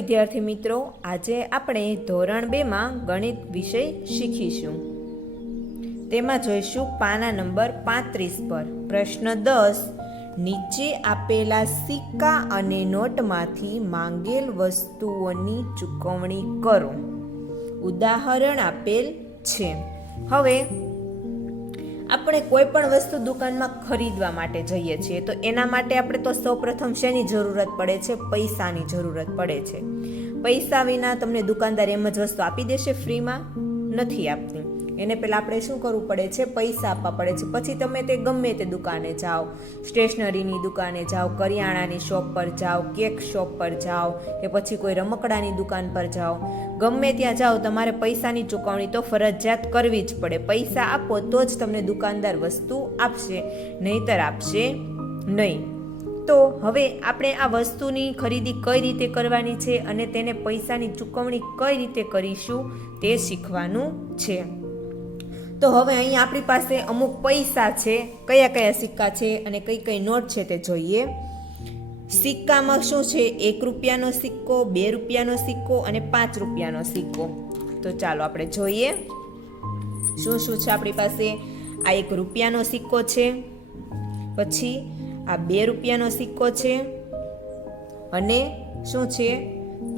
વિદ્યાર્થી મિત્રો, આજે આપણે ધોરણ 2 માં ગણિત વિષય શીખીશું. તેમાં જોઈશું પાના નંબર 35 પર પ્રશ્ન 10. નીચે આપેલા સિક્કા અને નોટમાંથી માંગેલ વસ્તુઓની ચૂકવણી કરો. ઉદાહરણ આપેલ છે. હવે આપણે કોઈ પણ વસ્તુ દુકાનમાં ખરીદવા માટે જઈએ છીએ તો એના માટે આપણે તો સૌપ્રથમ શેની જરૂરત પડે છે? પૈસાની જરૂરત પડે છે. પૈસા વિના તમને દુકાનદાર એમ જ વસ્તુ આપી દેશે? ફ્રીમાં નથી આપતી. એને પહેલાં આપણે શું કરવું પડે છે? પૈસા આપવા પડે છે. પછી તમે તે ગમે તે દુકાને જાઓ, સ્ટેશનરીની દુકાને જાઓ, કરિયાણાની શોપ પર જાઓ, કેક શોપ પર જાઓ, કે પછી કોઈ રમકડાની દુકાન પર જાઓ, ગમે ત્યાં જાઓ તમારે પૈસાની ચૂકવણી તો ફરજિયાત કરવી જ પડે. પૈસા આપો તો જ તમને દુકાનદાર વસ્તુ આપશે, નહીંતર આપશે નહીં. તો હવે આપણે આ વસ્તુની ખરીદી કઈ રીતે કરવાની છે અને તેને પૈસાની ચૂકવણી કઈ રીતે કરીશું તે શીખવાનું છે. તો હવે અહીં આપણી પાસે અમુક પૈસા છે. કયા કયા સિક્કા છે અને કઈ કઈ નોટ છે તે જોઈએ. સિક્કામાં શું છે? 1 રૂપિયાનો સિક્કો, 2 રૂપિયાનો સિક્કો અને 5 રૂપિયાનો સિક્કો. તો ચાલો આપણે જોઈએ શું શું છે આપણી પાસે. આ 1 રૂપિયાનો સિક્કો છે, પછી આ 2 રૂપિયાનો સિક્કો છે અને શું છે?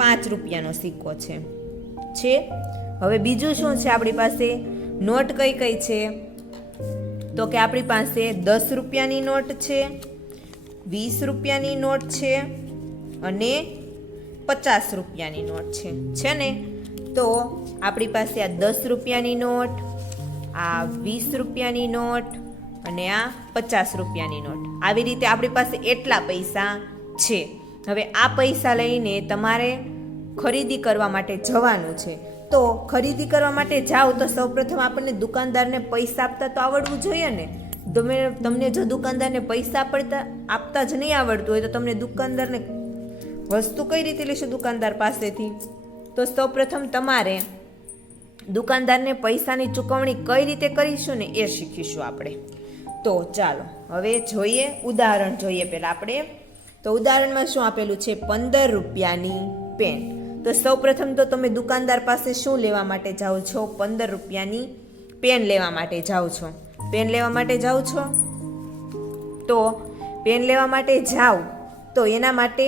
5 રૂપિયાનો સિક્કો છે. હવે બીજું શું છે આપણી પાસે? નોટ કઈ કઈ છે? તો કે આપણી પાસે 10 રૂપિયાની નોટ છે, 20 રૂપિયાની નોટ છે અને 50 રૂપિયાની નોટ છે ને? તો આપણી પાસે આ 10 રૂપિયાની નોટ, આ 20 રૂપિયાની નોટ અને આ 50 રૂપિયાની નોટ, આવી રીતે આપણી પાસે એટલા પૈસા છે. હવે આ પૈસા લઈને તમારે ખરીદી કરવા માટે જવાનું છે. તો ખરીદી કરવા માટે જાઓ તો સૌપ્રથમ આપણને દુકાનદારને પૈસા આપતા તો આવડવું જોઈએ ને. તમને જો દુકાનદારને પૈસા આપતા જ નહીં આવડતું હોય તો તમને દુકાનદારને વસ્તુ કઈ રીતે લેશો દુકાનદાર પાસેથી? તો સૌપ્રથમ તમારે દુકાનદારને પૈસાની ચૂકવણી કઈ રીતે કરીશું ને એ શીખીશું આપણે. તો ચાલો હવે જોઈએ, ઉદાહરણ જોઈએ પહેલાં આપણે. તો ઉદાહરણમાં શું આપેલું છે? 15 રૂપિયાની પેન. તો સૌપ્રથમ તો તમે દુકાનદાર પાસે શું લેવા માટે જાઓ છો? 15 રૂપિયાની પેન લેવા માટે જાઓ છો. પેન લેવા માટે જાઓ છો. તો પેન લેવા માટે જાઓ તો એના માટે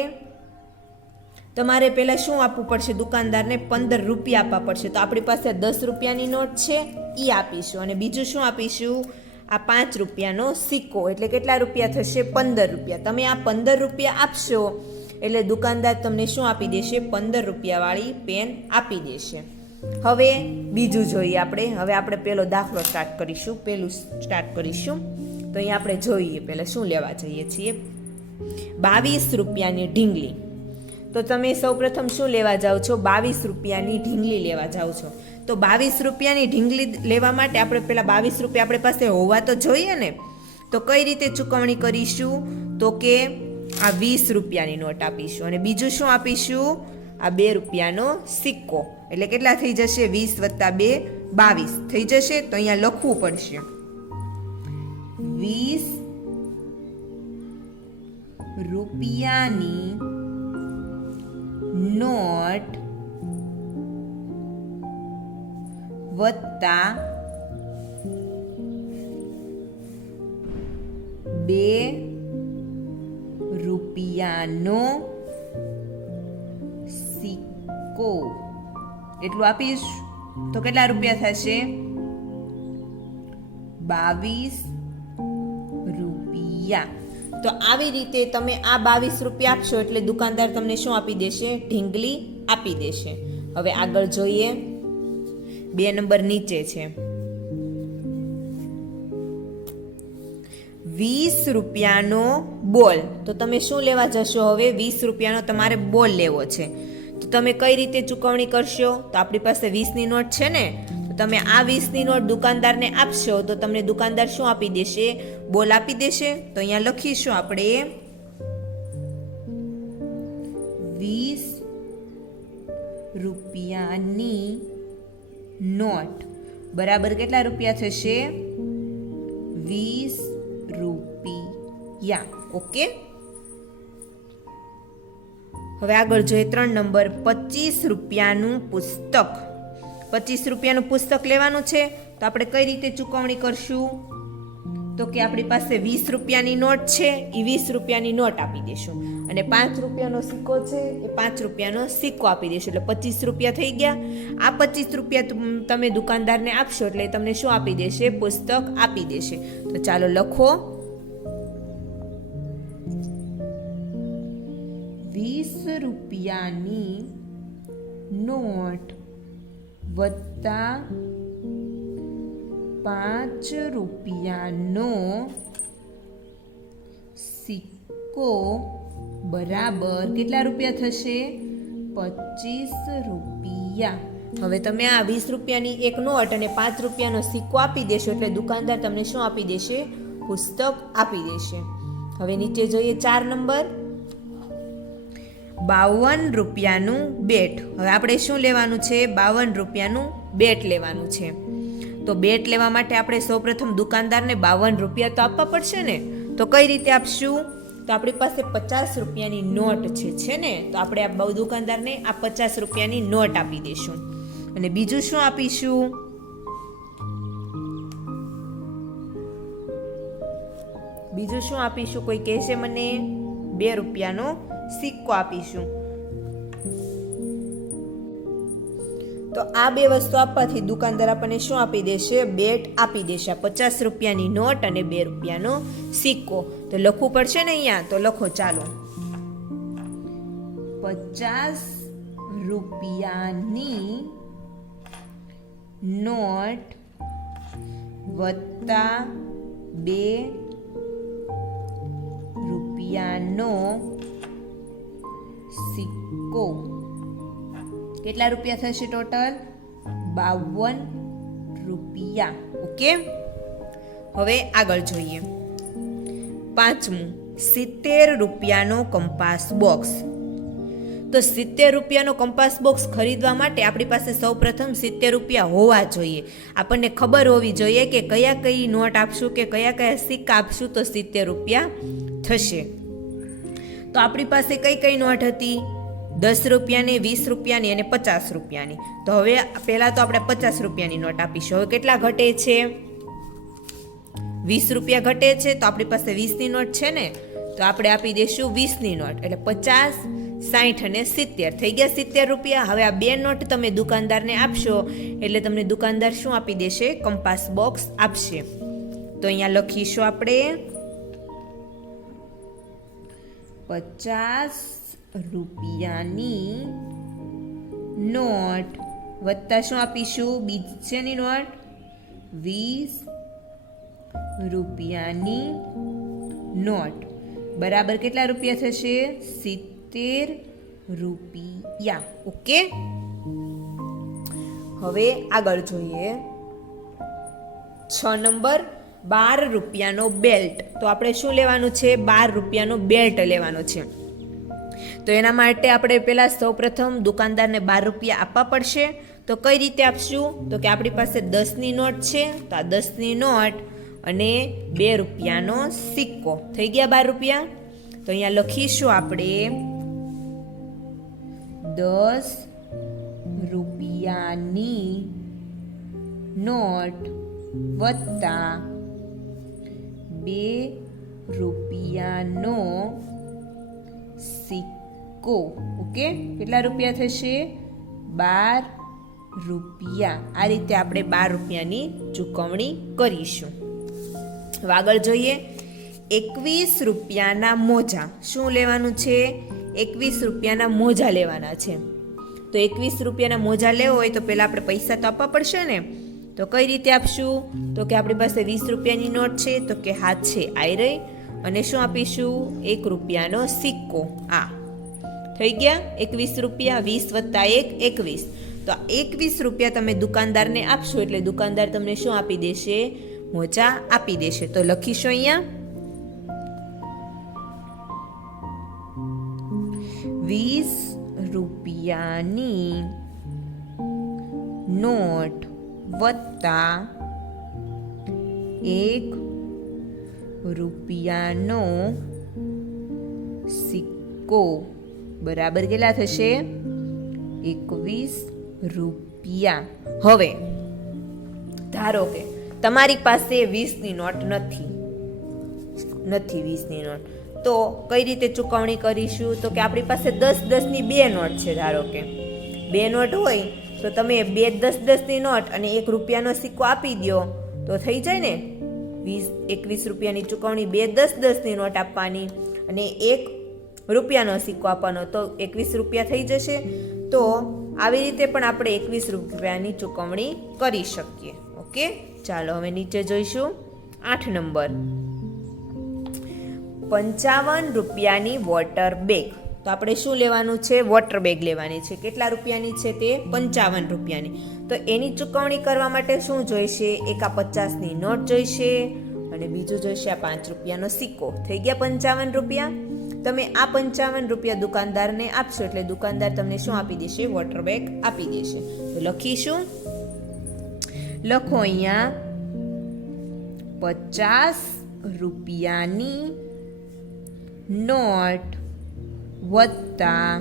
તમારે પહેલાં શું આપવું પડશે? દુકાનદારને 15 રૂપિયા આપવા પડશે. તો આપણી પાસે 10 રૂપિયાની નોટ છે, એ આપીશું. અને બીજું શું આપીશું? આ 5 રૂપિયાનો સિક્કો. એટલે કેટલા રૂપિયા થશે? 15 રૂપિયા. તમે આ 15 રૂપિયા આપશો એટલે દુકાનદાર તમને શું આપી દેશે? 15 રૂપિયાવાળી પેન આપી દેશે. હવે બીજું જોઈએ આપણે. હવે આપણે પહેલો દાખલો પહેલું સ્ટાર્ટ કરીશું. તો અહીંયા આપણે જોઈએ પહેલાં શું લેવા જઈએ છીએ. 22 રૂપિયાની ઢીંગલી. તો તમે સૌપ્રથમ શું લેવા જાઓ છો? 22 રૂપિયાની ઢીંગલી લેવા જાઓ છો. તો 22 રૂપિયાની ઢીંગલી લેવા માટે આપણે પહેલાં 22 રૂપિયા આપણી પાસે હોવા તો જોઈએ ને. તો કઈ રીતે ચૂકવણી કરીશું? તો કે આ 20 રૂપિયાની નોટ આપીશું અને બીજું શું આપીશું? આ 2 રૂપિયાનો સિક્કો. એટલે કેટલા થઈ જશે? 20 + 2 22 થઈ જશે. તો અહીંયા લખવું પડશે 20 રૂપિયાની નોટ વત્તા 2 રૂપિયાનો સિક્કો. એટલું આપીશ તો કેટલા રૂપિયા થશે? 22 રૂપિયા. તો આવી રીતે તમે આ 22 રૂપિયા આપશો એટલે દુકાનદાર તમને શું આપી દેશે? ઢીંગલી આપી દેશે. હવે આગળ જોઈએ. 2 નંબર નીચે છે. 20 રૂપિયાનો બોલ. તો તમે શું લેવા જશો? હવે 20 રૂપિયાનો તમારે બોલ લેવો છે. તો તમે કઈ રીતે ચૂકવણી કરશો? તો આપણી પાસે 20ની નોટ છે ને. તો તમે આ 20ની નોટ દુકાનદારને આપશો તો તમને દુકાનદાર શું આપી દેશે? બોલ આપી દેશે. તો અહીંયા લખીશું આપણે 20 રૂપિયાની નોટ બરાબર કેટલા રૂપિયા થશે? 20 રૂપિયા. ઓકે. હવે આગળ જોઈએ 3 નંબર, 25 રૂપિયાનું પુસ્તક. 25 રૂપિયાનું પુસ્તક લેવાનું છે તો આપણે કઈ રીતે ચૂકવણી કરશું? તો કે આપણી પાસે 20 રૂપિયાની નોટ છે, એ 20 રૂપિયાની નોટ આપી દેશું, અને 5 રૂપિયાનો સિક્કો છે, એ 5 રૂપિયાનો સિક્કો આપી દેશું, એટલે 25 રૂપિયા થઈ ગયા. આ 25 રૂપિયા તમે દુકાનદારને આપશો એટલે તમને શું આપી દેશે? પુસ્તક આપી દેશે. તો ચાલો લખો, 20 રૂપિયાની નોટ વત્તા 5 રૂપિયાનો સિક્કો બરાબર કેટલા રૂપિયા થશે? 25 રૂપિયા. હવે તમે આ 20 રૂપિયાની એક નોટ અને 5 રૂપિયાનો સિક્કો આપી દેશો એટલે દુકાનદાર તમને શું આપી દેશે? પુસ્તક આપી દેશે. હવે નીચે જોઈએ 4 નંબર, 52 રૂપિયાનું બેટ. હવે આપણે શું લેવાનું છે? 52 રૂપિયાનું બેટ લેવાનું છે. તો બેટ લેવા માટે આપણે સૌપ્રથમ દુકાનદારને 52 રૂપિયા તો આપવા પડશે ને. તો કઈ રીતે આપશું? તો આપણી પાસે 50 રૂપિયાની નોટ છે ને, તો આપણે આ દુકાનદારને આ 50 રૂપિયાની નોટ આપી દઈશું. અને બીજું શું આપીશું? બીજું શું આપીશું? કોઈ કહેશે મને? 2 રૂપિયાનો સિક્કો આપીશું. તો આ બે વસ્તુ આપવાથી દુકાનદાર આપણને શું આપી દેશે? બેટ આપી દેશે. 50 રૂપિયાની નોટ અને 2 રૂપિયાનો સિક્કો. તો લખવું પડશે ને અહીંયા, તો લખો ચાલો, 50 રૂપિયાની નોટ વત્તા 2 રૂપિયાનો સિક્કો. કેટલા રૂપિયા થશે ટોટલ? 52 રૂપિયા. ઓકે, હવે આગળ જોઈએ 5મું, 70 રૂપિયાનો કંપાસ બોક્સ. તો 70 રૂપિયાનો કંપાસ બોક્સ ખરીદવા માટે આપણી પાસે સૌપ્રથમ 70 રૂપિયા હોવા જોઈએ. આપણને ખબર હોવી જોઈએ કે કઈ નોટ આપશું કે કયા સિક્કા આપશું તો 70 રૂપિયા થશે. તો આપણી પાસે કઈ નોટ હતી? 10 રૂપિયાની, 20 રૂપિયાની અને 50 રૂપિયાની. તો હવે પહેલાં તો આપણે 50 રૂપિયાની નોટ આપીશું. હવે કેટલા ઘટે છે? 20 રૂપિયા ઘટે છે. તો આપણી પાસે 20ની નોટ છે ને, તો આપણે આપી દઈશું 20ની નોટ, એટલે 50, 60 અને 70 થઈ ગયા 70 રૂપિયા. હવે આ બે નોટ તમે દુકાનદારને આપશો એટલે તમને દુકાનદાર શું આપી દેશે? કંપાસ બોક્સ આપશે. તો અહીંયા લખીશું આપણે 50 રૂપિયાની નોટ વત્તા શું આપીશું? બીજાની નોટ 20 રૂપિયાની નોટ બરાબર કેટલા રૂપિયા થશે? 70 રૂપિયા. ઓકે, હવે આગળ જોઈએ 6 નંબર, 12 રૂપિયાનો બેલ્ટ. તો આપણે શું લેવાનું છે? 12 રૂપિયાનો બેલ્ટ લેવાનો છે. તો એના માટે આપણે પહેલાં સૌપ્રથમ દુકાનદારને 12 રૂપિયા આપવા પડશે. તો કઈ રીતે આપશું? તો કે આપણી પાસે 10ની નોટ છે, તો આ 10ની નોટ અને 2 રૂપિયાનો સિક્કો થઈ ગયા 12 રૂપિયા. તો અહીંયા લખીશું આપણે 10 રૂપિયાની નોટ વત્તા 2 રૂપિયાનો સિક્કો. ઓકે, કેટલા રૂપિયા થશે? 12 રૂપિયા. આ રીતે આપણે 12 રૂપિયાની ચૂકવણી કરીશું. આગળ જોઈએ 21 રૂપિયાના મોજા. શું લેવાનું છે? 21 રૂપિયાના મોજા લેવાના છે. તો 21 રૂપિયાના મોજા લેવો હોય તો પહેલાં આપણે પૈસા તો આપવા પડશે ને. તો કઈ રીતે આપશું? તો કે આપણી પાસે 20 રૂપિયાની નોટ છે, તો કે હાથ છે આઈ રહી, અને શું આપીશું? 1 રૂપિયાનો સિક્કો. આ થઈ ગયા 21 રૂપિયા. 20 વત્તા 1 21. તો 21 રૂપિયા તમે દુકાનદારને આપશો એટલે દુકાનદાર તમને શું આપી દેશે? મોજા આપી દેશે. તો લખીશું અહીંયા 20 રૂપિયાની નોટ વત્તા 1 રૂપિયાનો સિક્કો બરાબર કેટલા થશે? 21 રૂપિયા. હવે ધારો કે તમારી પાસે 20ની નોટ નથી 20ની નોટ, તો કઈ રીતે ચૂકવણી કરીશું? તો કે આપણી પાસે 10-10ની બે નોટ છે. ધારો કે બે નોટ હોય તો તમે બે 10-10ની નોટ અને 1 રૂપિયાનો સિક્કો આપી દો તો થઈ જાય ને. 21 રૂપિયાની ચૂકવણી, બે 10-10ની નોટ આપવાની અને 1 રૂપિયાનો સિક્કો આપવાનો, તો 21 રૂપિયા થઈ જશે. તો આવી રીતે પણ આપણે 21 રૂપિયાની ચૂકવણી કરી શકીએ. ઓકે, ચાલો હવે નીચે જોઈશું 8 નંબર. 55 રૂપિયાની વોટર બેગ. તો આપણે શું લેવાનું છે? વોટર બેગ લેવાની છે. કેટલા રૂપિયાની છે તે? 55 રૂપિયાની. તો એની ચૂકવણી કરવા માટે શું જોઈશે? એક આ 50ની નોટ જોઈશે અને બીજું જોઈશે આ 5 રૂપિયાનો સિક્કો. થઈ ગયા 55 રૂપિયા. તમે આ 55 રૂપિયા દુકાનદારને આપશો એટલે દુકાનદાર તમને શું આપી દેશે? વોટર બેગ આપી દેશે. તો લખીશું, લખો અહીંયા 50 રૂપિયાની નોટ વત્તા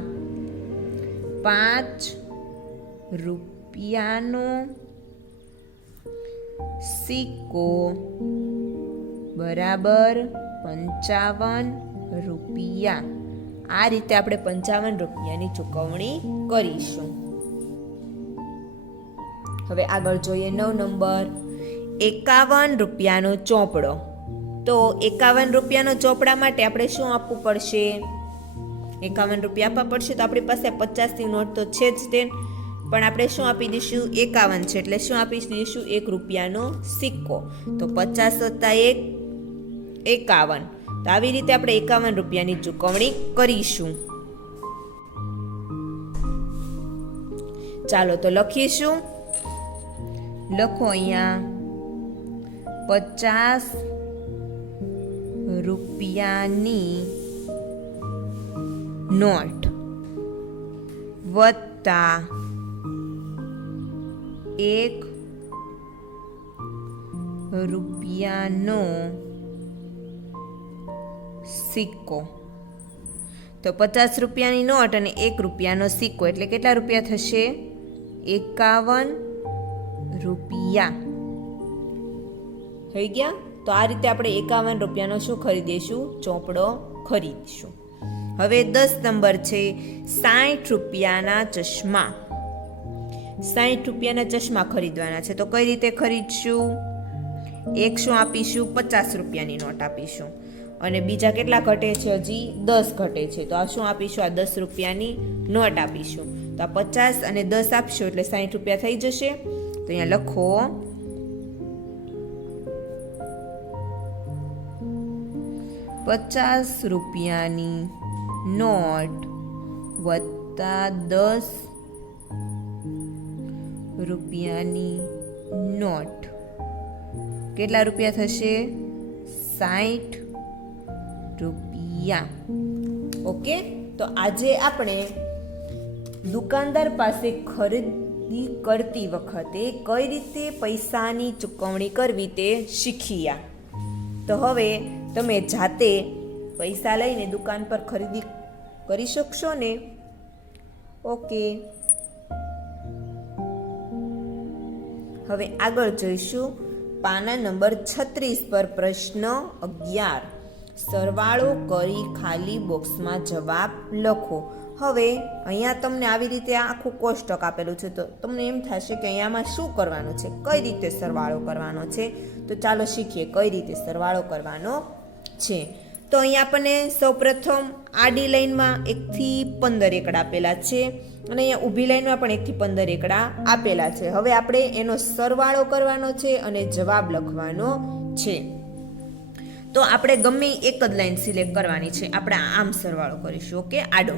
5 રૂપિયાનો સિક્કો બરાબર 55 રૂપિયા. આ રીતે આપણે 55 રૂપિયાની ચૂકવણી કરીશું. હવે આગળ જોઈએ 9 નંબર. 51 રૂપિયાનો ચોપડો. તો 51 રૂપિયાનો ચોપડા માટે આપણે શું આપવું પડશે? 51 રૂપિયા આપવા પડશે. તો આપણી પાસે 50ની નોટ તો છે જ તે, પણ આપણે શું આપી દઈશું? 51 છે એટલે શું આપી દઈશું? 1 રૂપિયાનો સિક્કો. તો 50 વત્તા 1 51. તો આવી રીતે આપણે 51 રૂપિયાની ચૂકવણી કરીશું. ચાલો તો લખીશું, લખો અહીંયા 50 રૂપિયાની નોટ વત્તા 1 રૂપિયાનો સિક્કો. તો 50 રૂપિયાની નોટ અને 1 રૂપિયાનો સિક્કો એટલે કેટલા રૂપિયા થશે? 51 રૂપિયા થઈ ગયા. તો આ રીતે આપણે 51 રૂપિયાનો શું ખરીદીશું? ચોપડો ખરીદીશું. હવે 10 નંબર છે 60 રૂપિયાના ચશ્મા. 60 રૂપિયાના ચશ્મા ખરીદવાના છે. તો કઈ રીતે ખરીદશું? એક શું આપીશું? 50 રૂપિયાની નોટ આપીશું અને બીજા કેટલા ઘટે છે? હજી 10 ઘટે છે. તો આ શું આપીશું? આ 10 રૂપિયાની નોટ આપીશું. તો આ 50 અને 10 આપશો એટલે 60 રૂપિયા થઈ જશે. તો અહીંયા લખો 50 રૂપિયાની નોટ વત્તા 10 રૂપિયાની નોટ કેટલા રૂપિયા થશે? 60 રૂપિયા. ઓકે, તો આજે આપણે દુકાનદાર પાસે ખરીદી કરતી વખતે કઈ રીતે પૈસાની ચૂકવણી કરવી તે શીખ્યા. તો હવે તમે જાતે પૈસા લઈને દુકાન પર ખરીદી કરી શકશો ને? ઓકે, હવે આગળ જોઈશું પાના નંબર 36 પર પ્રશ્ન 11. સરવાળો કરી ખાલી બોક્સમાં જવાબ લખો. હવે અહીંયા તમને આવી રીતે આખું કોષ્ટક આપેલું છે. તો તમને એમ થશે કે અહીંયામાં શું કરવાનું છે, કઈ રીતે સરવાળો કરવાનો છે. તો ચાલો શીખીએ કઈ રીતે સરવાળો કરવાનો છે. તો અહીંયા આપણને સૌપ્રથમ આડી લાઈનમાં 1 થી 15 એકડા આપેલા છે અને અહીંયા ઊભી લાઈનમાં પણ 1 થી 15 એકડા આપેલા છે. હવે આપણે એનો સરવાળો કરવાનો છે અને જવાબ લખવાનો છે. તો આપણે ગમે એક જ લાઈન સિલેક્ટ કરવાની છે. આપણે આમ સરવાળો કરીશું. ઓકે, આડો.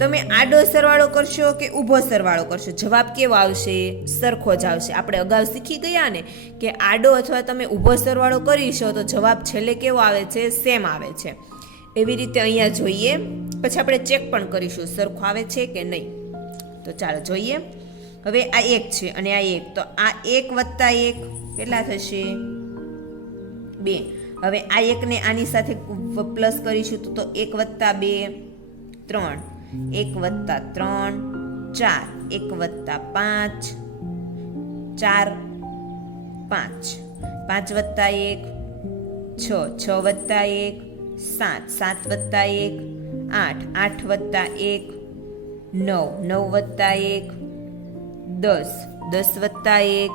તમે આડો સરવાળો કરશો કે ઊભો સરવાળો કરશો, જવાબ કેવો આવશે? સરખો જ આવશે. આપણે અગાઉ શીખી ગયા ને કે આડો અથવા તમે ઊભો સરવાળો કરીશો તો જવાબ છેલ્લે કેવો આવે છે? સેમ આવે છે. એવી રીતે અહીંયા જોઈએ, પછી આપણે ચેક પણ કરીશું સરખો આવે છે કે નહીં. તો ચાલો જોઈએ. હવે આ 1 છે અને આ 1, તો આ 1 વત્તા 1 કેટલા થશે? 2. હવે આ 1 ને આની સાથે પ્લસ કરીશું તો 1 વત્તા 2 3, 1 વત્તા 3 4, 1 વત્તા 5 4 5, 5 વત્તા 1 6, 6 વત્તા 1 7, 7 વત્તા 1 8, 8 વત્તા 1 9, 9 વત્તા 1 10, 10 વત્તા 1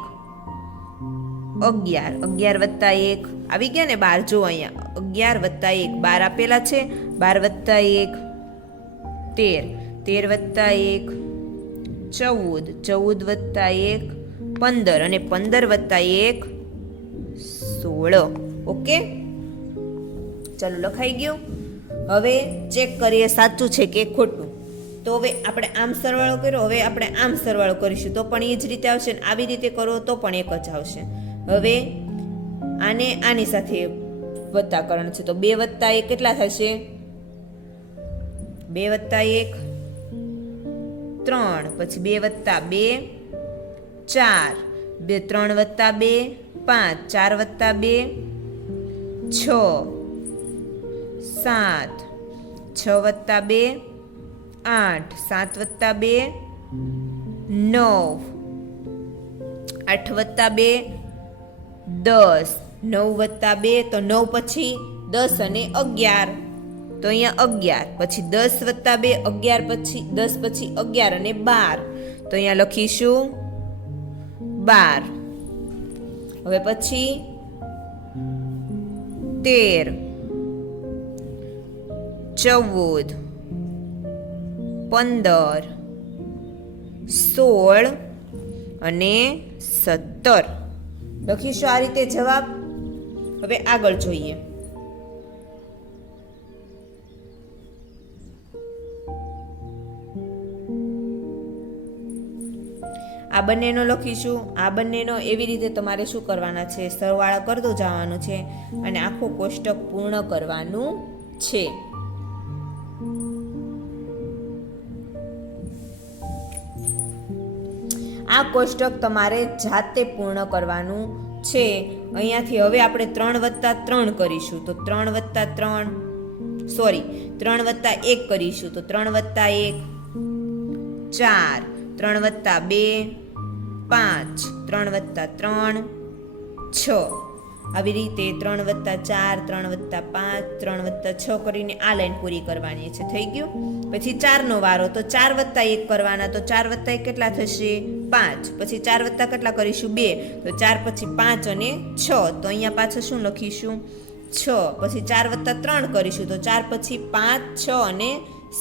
11, 11 વત્તા 1 આવી ગયા ને 12. જો અહીંયા 11 વત્તા 1 12 આપેલા છે. 12 વત્તા 1 13, 13 વત્તા 1 14, 14 વત્તા 1 15 અને 15 વત્તા 1 16. ઓકે, ચાલો લખાઈ ગયું. હવે ચેક કરીએ સાચું છે કે ખોટું. તો હવે આપણે આમ સરવાળો કર્યો, હવે આપણે આમ સરવાળો કરીશું તો પણ એ જ રીતે આવશે ને આવી રીતે કરો તો પણ એક જ આવશે. હવે આને આની સાથે વત્તાકરણ છે તો 2 વત્તા 1 કેટલા થશે? 2 વત્તા 1 3, પછી 2 વત્તા 2 4, 3 વત્તા 2 5, 4 વત્તા 2 6 7, 6 વત્તા 2 8, 7 વત્તા 2 9, 8 વત્તા 2 10, 9 વત્તા 2 તો 9 પછી 10 અને 11 તો અહીંયા 11, પછી 10 વત્તા 2 11 પછી 10 પછી 11 અને 12 તો અહીંયા લખીશું 12. હવે પછી 13 14 15 16 અને 17 લખીશું આ રીતે જવાબ. હવે આગળ જોઈએ. આ બંનેનો લખીશું, આ બંનેનો એવી રીતે તમારે શું કરવાના છે? સરવાળા કરતું જવાનું છે અને આખું કોષ્ટક પૂર્ણ કરવાનું છે. આ કોષ્ટક તમારે જાતે પૂર્ણ કરવાનું છે. અહીંયાથી હવે આપણે 3 વત્તા 3 કરીશું તો 3 વત્તા 1 કરીશું તો 3 વત્તા 1 4, 3 વત્તા 2 5, 3 વત્તા 3 6. આવી રીતે 3 વત્તા 4, 3 વત્તા 5, 3 વત્તા 6 કરીને આ લાઈન પૂરી કરવાની છે. થઈ ગયું. પછી 4નો વારો તો 4 વત્તા 1 કરવાના તો 4 વત્તા 1 કેટલા થશે? 5. પછી 4 વત્તા કેટલા કરીશું? 2 તો 4 પછી 5 અને 6 તો અહીંયા પાછળ શું લખીશું? 6. પછી 4 વત્તા 3 કરીશું તો 4 પછી 5 6 અને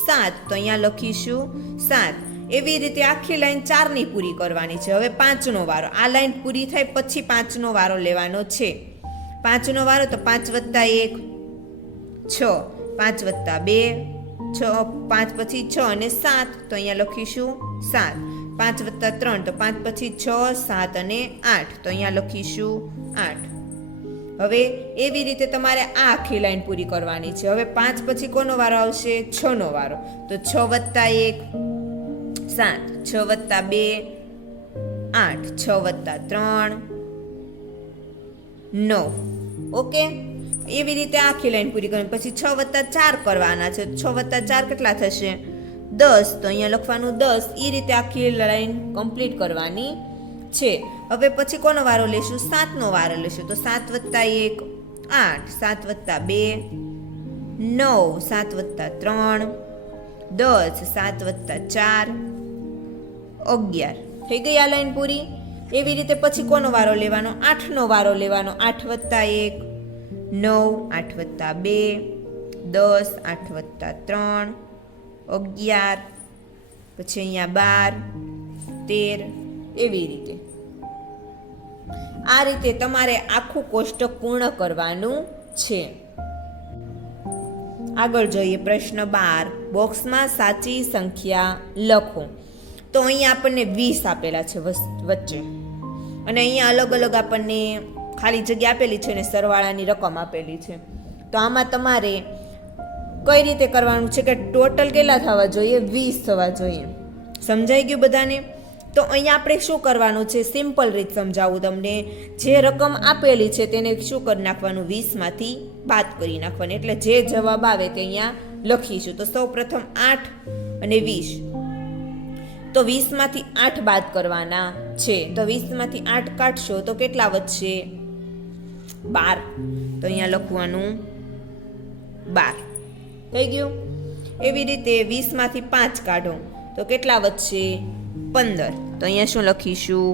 7 તો અહીંયા લખીશું 7. એવી રીતે આખી લાઈન 4ની પૂરી કરવાની છે. હવે 5નો વારો, આ લાઈન પૂરી થાય પછી 5નો વારો લેવાનો છે. 5નો વારો તો 5 વત્તા 1 6, 5 વત્તા 2 6, 5 પછી 6 અને 7 તો અહીંયા લખીશું 7. 5 વત્તા 3 તો 5 પછી 6 7 અને 8 તો અહીંયા લખીશું 8. હવે એવી રીતે તમારે આ આખી લાઈન પૂરી કરવાની છે. હવે 5 પછી કોનો વારો આવશે? 6નો વારો તો 6 વત્તા 1 7, 6 વત્તા 2 8, 6 વત્તા 3 9. ઓકે, એવી રીતે આખી લાઈન પૂરી કરવાની. પછી 6 વત્તા 4 કરવાના છે. 6 વત્તા 4 કેટલા થશે? 10 તો અહીંયા લખવાનું 10. એ રીતે આખી લાઈન કમ્પ્લીટ કરવાની છે. હવે પછી કોનો વારો લેશું? 7નો વારો લેશું તો 7 વત્તા 1 8, 7 વત્તા 2 9, 7 વત્તા 3 10, 7 વત્તા 4 11. થઈ ગઈ આ લાઈન પૂરી. એવી રીતે પછી કોનો વારો લેવાનો? 8નો વારો લેવાનો. 8 વત્તા 1 9, 8 વત્તા 2 10, 8 વત્તા 3 11, પછી અહીંયા 12 13. એવી રીતે આ રીતે તમારે આખું કોષ્ટક પૂર્ણ કરવાનું છે. આગળ જોઈએ પ્રશ્ન 12. બોક્સમાં સાચી સંખ્યા લખો. તો અહીંયા આપણને 20 આપેલા છે વચ્ચે અને અહીંયા અલગ અલગ આપણને ખાલી જગ્યા આપેલી છે અને સરવાળાની રકમ આપેલી છે. તો આમાં તમારે કઈ રીતે કરવાનું છે કે ટોટલ કેટલા થવા જોઈએ? 20 થવા જોઈએ. સમજાઈ ગયું બધાને? તો અહીંયા આપણે શું કરવાનું છે? સિમ્પલ રીત સમજાવું તમને. જે રકમ આપેલી છે તેને શું કરી નાખવાનું? 20માંથી બાદ કરી નાખવાની. એટલે જે જવાબ આવે તે અહીંયા લખીશું. તો સૌ પ્રથમ 8 અને 20. તો 20માંથી 8 બાદ કરવાના છે. તો 20માંથી 8 કાઢશો તો કેટલા વધશે? 12. તો અહીંયા લખવાનું 12. થઈ ગયું. એવી રીતે 20માંથી 5 કાઢો તો કેટલા વધશે? 15. તો અહીંયા શું લખીશું?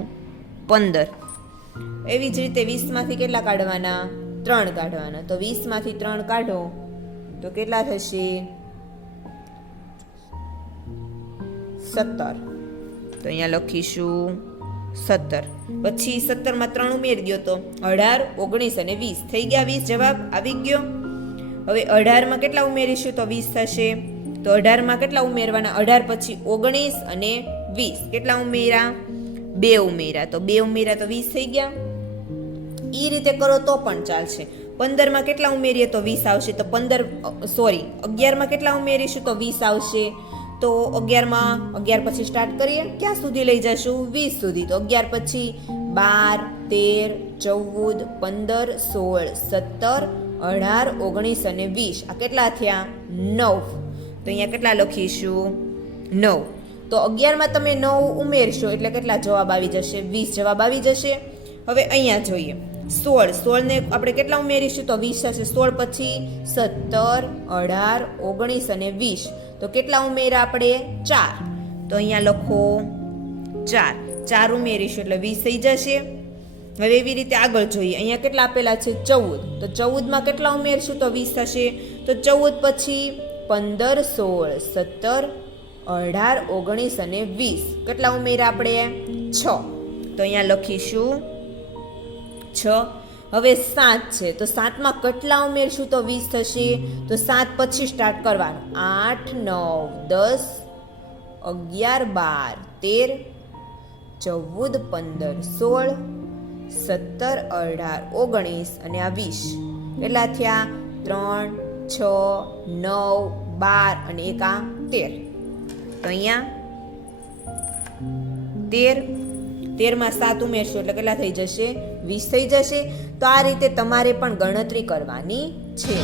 15. એવી જ રીતે 20માંથી કેટલા કાઢવાના? 3 કાઢવાના. તો 20માંથી 3 કાઢો તો કેટલા થશે? 17. તો અહીંયા લખીશું 17. પછી 17માં 3 ઉમેરી દો તો 18, 19 અને 20 થઈ ગયા. 20 જવાબ આવી ગયો. હવે 18માં કેટલા ઉમેરીશું તો 20 થશે. તો 18માં કેટલા ઉમેરવાના? 18 પછી 19 અને 20 કેટલા ઉમેર્યા? 2 ઉમેર્યા. તો 2 ઉમેર્યા તો 20 થઈ ગયા. એ રીતે કરો તો પણ ચાલશે. 15માં કેટલા ઉમેરીએ તો 20 આવશે. તો 11માં કેટલા ઉમેરીશું તો 20 આવશે. તો 11 પછી સ્ટાર્ટ કરીએ. ક્યાં સુધી લઈ જશું? 20 સુધી. તો 11 પછી 12, 13, 14, 15, 16, 17, 18, 19 અને 20. આ કેટલા થયા? 9. તો અહીંયા કેટલા લખીશું? 9. તો 11માં તમે 9 ઉમેરશો એટલે કેટલા જવાબ આવી જશે? 20 જવાબ આવી જશે. હવે અહીંયા જોઈએ 16 ને આપણે કેટલા ઉમેરીશું તો 20 થશે. 16 પછી 17, 18, 19 અને 20. તો કેટલા ઉમેર્યા આપણે? 4. તો અહીંયા લખો 4 ઉમેરીશું એટલે 20 થઈ જશે. હવે એવી રીતે આગળ જોઈએ. અહીંયા કેટલા આપેલા છે? 14. તો 14માં કેટલા ઉમેરશું તો 20 થશે. તો 14 પછી 15, 16, 17, 18, 19 અને 20 કેટલા ઉમેર્યા આપણે? 6. તો અહીંયા લખીશું 6. હવે 7 છે. તો 7માં કેટલા ઉમેરશું તો 20 થશે. તો 7 પછી સ્ટાર્ટ કરવાનું. 8, 9, 10, 11, 12, 13, 14, 15, 16, 17, 18, 19 અને આ 20 કેટલા થયા? 3, 6, 9, 12 અને એક આ 13. તો અહીંયા 13માં 7 ઉમેરશો એટલે કેટલા થઈ જશે? 20 થઈ જશે. તો આ રીતે તમારે પણ ગણતરી કરવાની છે.